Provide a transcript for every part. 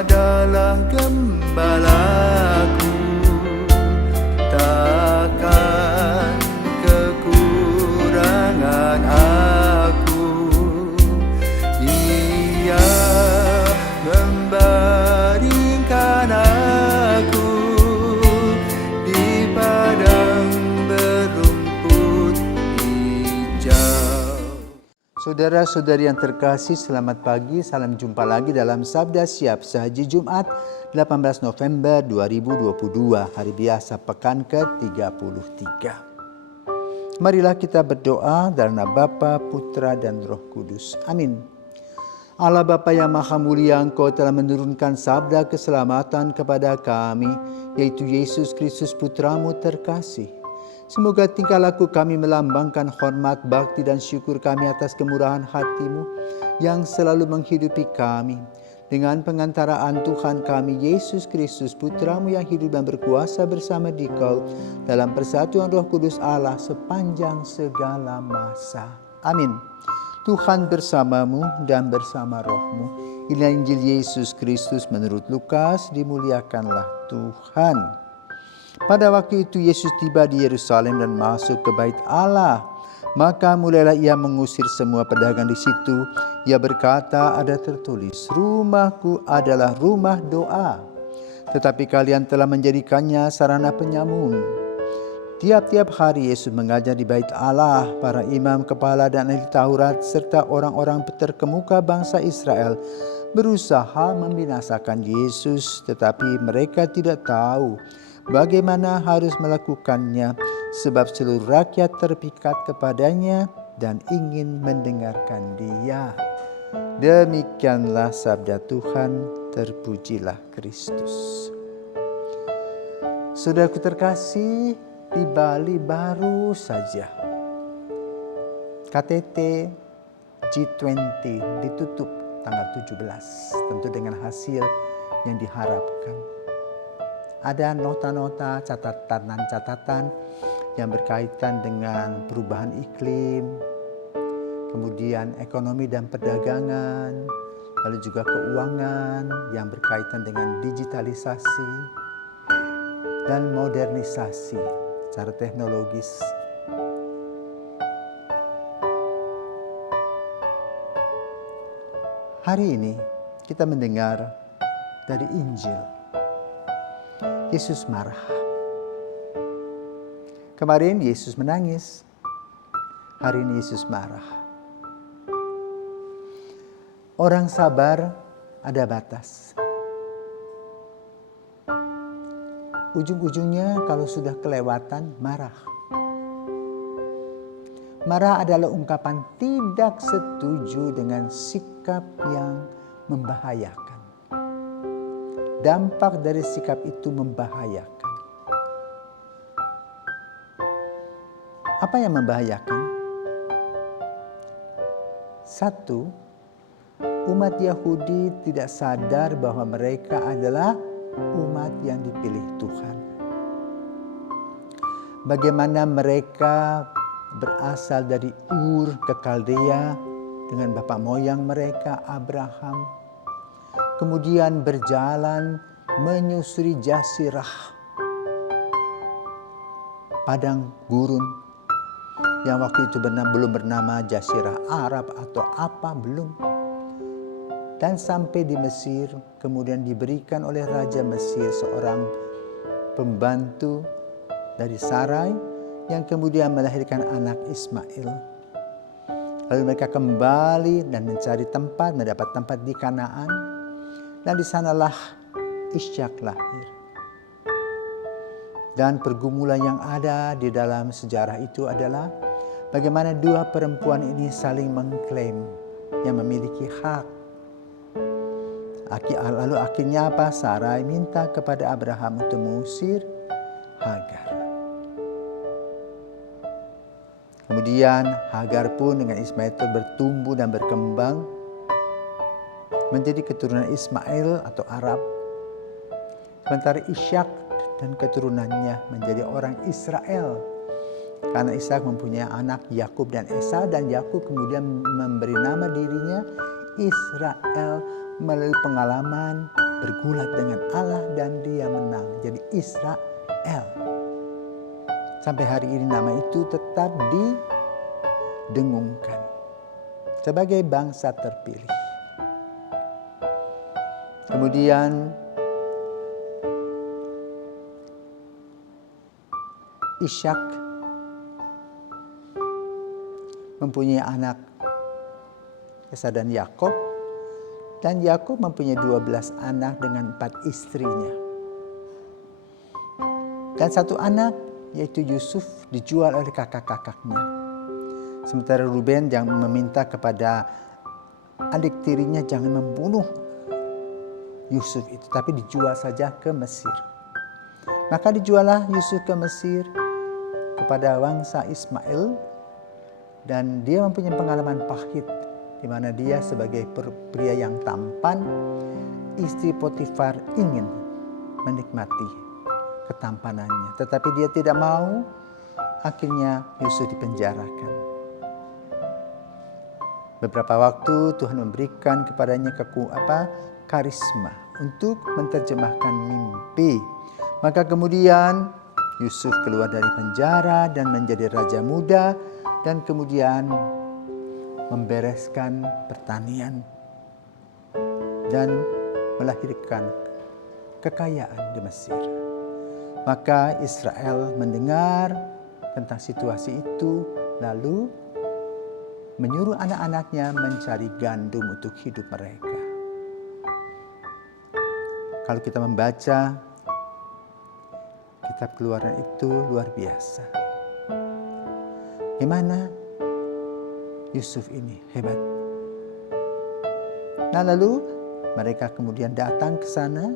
adalah gembalaku, takkan kekurangan aku. Ia membaringkan aku di padang berumput hijau. Saudara-saudari yang terkasih, selamat pagi. Salam jumpa lagi dalam Sabda Siap Saji Jumat 18 November 2022, hari biasa pekan ke-33. Marilah kita berdoa dalam nama Bapa, Putra, dan Roh Kudus. Amin. Allah Bapa yang Maha Mulia, Engkau telah menurunkan sabda keselamatan kepada kami, yaitu Yesus Kristus Putramu terkasih. Semoga tingkah laku kami melambangkan hormat, bakti, dan syukur kami atas kemurahan hati-Mu yang selalu menghidupi kami. Dengan pengantaraan Tuhan kami, Yesus Kristus Putramu yang hidup dan berkuasa bersama Dikau dalam persatuan Roh Kudus Allah sepanjang segala masa. Amin. Tuhan bersamamu dan bersama rohmu. Inilah Injil Yesus Kristus menurut Lukas, dimuliakanlah Tuhan. Pada waktu itu Yesus tiba di Yerusalem dan masuk ke bait Allah. Maka mulailah ia mengusir semua pedagang di situ. Ia berkata, ada tertulis, rumahku adalah rumah doa. Tetapi kalian telah menjadikannya sarana penyamun. Tiap-tiap hari Yesus mengajar di bait Allah. Para imam kepala dan ahli Taurat serta orang-orang terkemuka bangsa Israel berusaha membinasakan Yesus, tetapi mereka tidak tahu bagaimana harus melakukannya, sebab seluruh rakyat terpikat kepadanya dan ingin mendengarkan Dia. Demikianlah sabda Tuhan, terpujilah Kristus. Saudaraku terkasih, di Bali baru saja KTT G20 ditutup tanggal 17, tentu dengan hasil yang diharapkan. Ada nota-nota, catatan yang berkaitan dengan perubahan iklim, kemudian ekonomi dan perdagangan, lalu juga keuangan yang berkaitan dengan digitalisasi dan modernisasi secara teknologis. Hari ini kita mendengar dari Injil, Yesus marah. Kemarin Yesus menangis, hari ini Yesus marah. Orang sabar ada batas. Ujung-ujungnya kalau sudah kelewatan, marah. Marah adalah ungkapan tidak setuju dengan sikap yang membahayakan. Dampak dari sikap itu membahayakan. Apa yang membahayakan? Satu, umat Yahudi tidak sadar bahwa mereka adalah umat yang dipilih Tuhan. Bagaimana mereka berasal dari Ur ke Kaldea dengan bapak moyang mereka Abraham. Kemudian berjalan menyusuri Jasirah, padang gurun yang waktu itu belum bernama Jasirah Arab atau apa, belum. Dan sampai di Mesir, kemudian diberikan oleh Raja Mesir seorang pembantu dari Sarai yang kemudian melahirkan anak Ismail. Lalu mereka kembali dan mencari tempat, mendapat tempat di Kanaan. Dan di sanalah Ishak lahir. Dan pergumulan yang ada di dalam sejarah itu adalah bagaimana dua perempuan ini saling mengklaim yang memiliki hak. Lalu akhirnya apa? Sarai minta kepada Abraham untuk mengusir Hagar. Kemudian Hagar pun dengan Ismail bertumbuh dan berkembang menjadi keturunan Ismail atau Arab. Sementara Ishak dan keturunannya menjadi orang Israel. Karena Ishak mempunyai anak Yakub dan Esau, dan Yakub kemudian memberi nama dirinya Israel melalui pengalaman bergulat dengan Allah dan dia menang. Jadi Israel. Sampai hari ini nama itu tetap didengungkan sebagai bangsa terpilih. Kemudian Ishak mempunyai anak Esau dan Yakub, dan Yakub mempunyai 12 anak dengan 4 istrinya. Dan satu anak yaitu Yusuf dijual oleh kakak-kakaknya. Sementara Ruben yang meminta kepada adik tirinya jangan membunuh Yusuf itu, tapi dijual saja ke Mesir. Maka dijuallah Yusuf ke Mesir kepada bangsa Ismail, dan dia mempunyai pengalaman pahit di mana dia sebagai pria yang tampan, istri Potifar ingin menikmati ketampanannya, tetapi dia tidak mau. Akhirnya Yusuf dipenjarakan. Beberapa waktu Tuhan memberikan kepadanya karisma untuk menerjemahkan mimpi. Maka kemudian Yusuf keluar dari penjara dan menjadi raja muda, dan kemudian membereskan pertanian dan melahirkan kekayaan di Mesir. Maka Israel mendengar tentang situasi itu, lalu menyuruh anak-anaknya mencari gandum untuk hidup mereka. Kalau kita membaca kitab Keluaran itu luar biasa. Gimana Yusuf ini hebat. Nah, lalu mereka kemudian datang ke sana.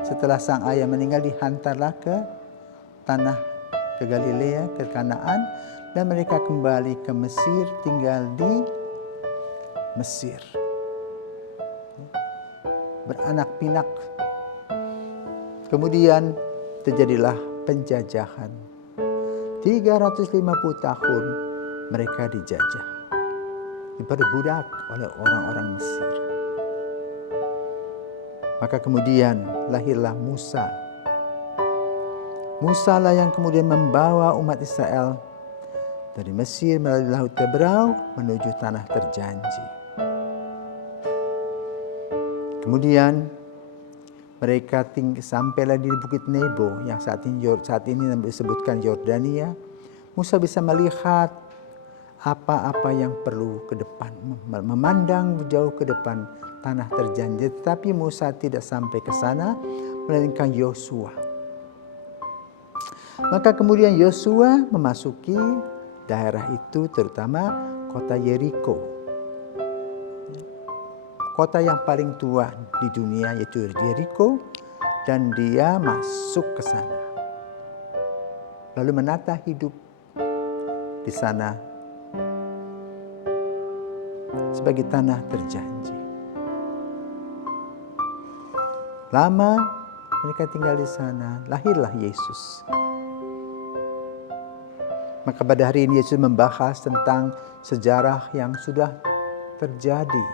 Setelah sang ayah meninggal, dihantarlah ke tanah, ke Galilea, ke Kanaan, dan mereka kembali ke Mesir, tinggal di Mesir. Beranak pinak. Kemudian terjadilah penjajahan. 350 tahun mereka dijajah, diperbudak oleh orang-orang Mesir. Maka kemudian lahirlah Musa. Musa lah yang kemudian membawa umat Israel dari Mesir melalui Laut Tebrau menuju tanah terjanji. Kemudian mereka sampailah di Bukit Nebo yang saat ini disebutkan Yordania. Musa bisa melihat apa-apa yang perlu ke depan, memandang jauh ke depan tanah terjanji. Tetapi Musa tidak sampai ke sana, melainkan Yosua. Maka kemudian Yosua memasuki daerah itu, terutama kota Yeriko. Kota yang paling tua di dunia yaitu Yeriko, dan dia masuk ke sana. Lalu menata hidup di sana sebagai tanah terjanji. Lama mereka tinggal di sana, lahirlah Yesus. Maka pada hari ini Yesus membahas tentang sejarah yang sudah terjadi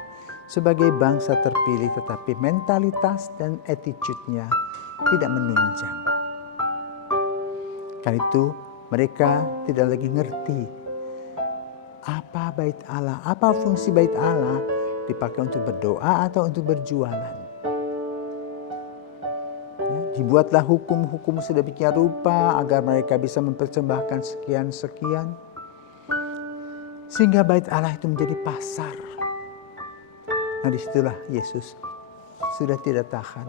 sebagai bangsa terpilih, tetapi mentalitas dan attitude-nya tidak menunjang. Karena itu mereka tidak lagi ngerti apa bait Allah, apa fungsi bait Allah, dipakai untuk berdoa atau untuk berjualan. Dibuatlah hukum-hukum sedemikian rupa agar mereka bisa mempersembahkan sekian-sekian, sehingga bait Allah itu menjadi pasar. Nah, disitulah Yesus sudah tidak tahan.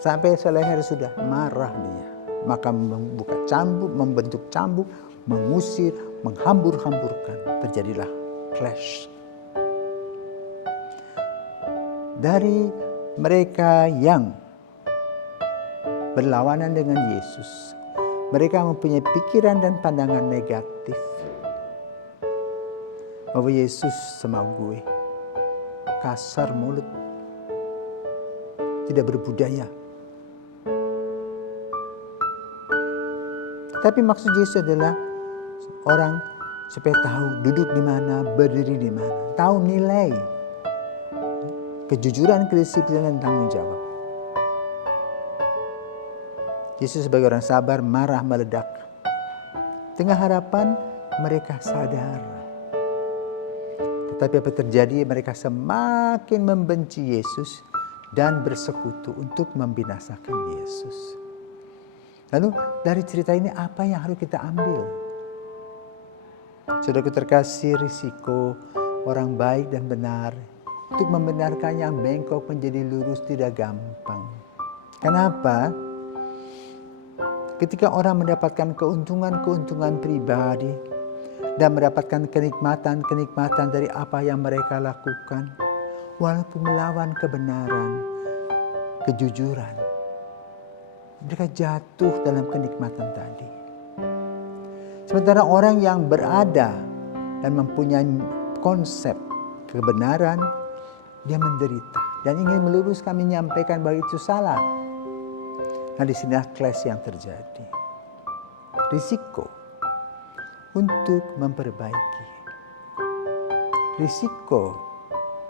Sampai seleher sudah marah dia. Maka membuka cambuk, membentuk cambuk, mengusir, menghambur-hamburkan. Terjadilah clash. Dari mereka yang berlawanan dengan Yesus, mereka mempunyai pikiran dan pandangan negatif. Bahwa Yesus semau gue, kasar mulut, tidak berbudaya. Tapi maksud Yesus adalah orang supaya tahu duduk di mana, berdiri di mana, tahu nilai kejujuran, kedisiplinan, dan tanggung jawab. Yesus sebagai orang sabar marah meledak. Tengah harapan mereka sadar. Tetapi apa terjadi? Mereka semakin membenci Yesus dan bersekutu untuk membinasakan Yesus. Lalu dari cerita ini apa yang harus kita ambil? Saudaraku terkasih, risiko orang baik dan benar untuk membenarkan yang bengkok menjadi lurus tidak gampang. Kenapa? Ketika orang mendapatkan keuntungan pribadi dan mendapatkan kenikmatan dari apa yang mereka lakukan, walaupun melawan kebenaran, kejujuran, mereka jatuh dalam kenikmatan tadi. Sementara orang yang berada dan mempunyai konsep kebenaran, dia menderita dan ingin meluruskan, menyampaikan bahwa itu salah. Nah, di sini clash yang terjadi. Risiko untuk memperbaiki. Risiko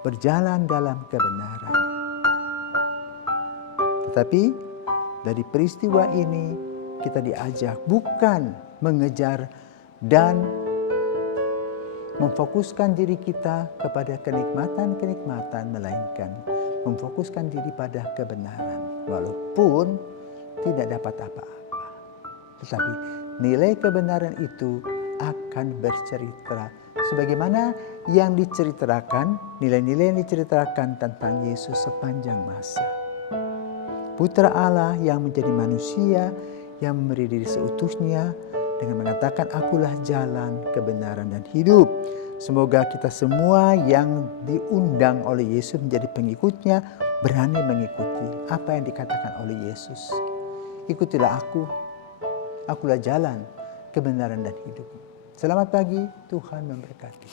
berjalan dalam kebenaran. Tetapi dari peristiwa ini kita diajak bukan mengejar dan memfokuskan diri kita kepada kenikmatan, melainkan memfokuskan diri pada kebenaran. Walaupun tidak dapat apa-apa, tetapi nilai kebenaran itu akan bercerita sebagaimana yang diceritakan, nilai-nilai yang diceritakan tentang Yesus sepanjang masa. Putra Allah yang menjadi manusia, yang memberi diri seutuhnya dengan mengatakan, akulah jalan, kebenaran, dan hidup. Semoga kita semua yang diundang oleh Yesus menjadi pengikutnya berani mengikuti apa yang dikatakan oleh Yesus. Ikutilah aku, akulah jalan, kebenaran, dan hidup. Selamat pagi, Tuhan memberkati.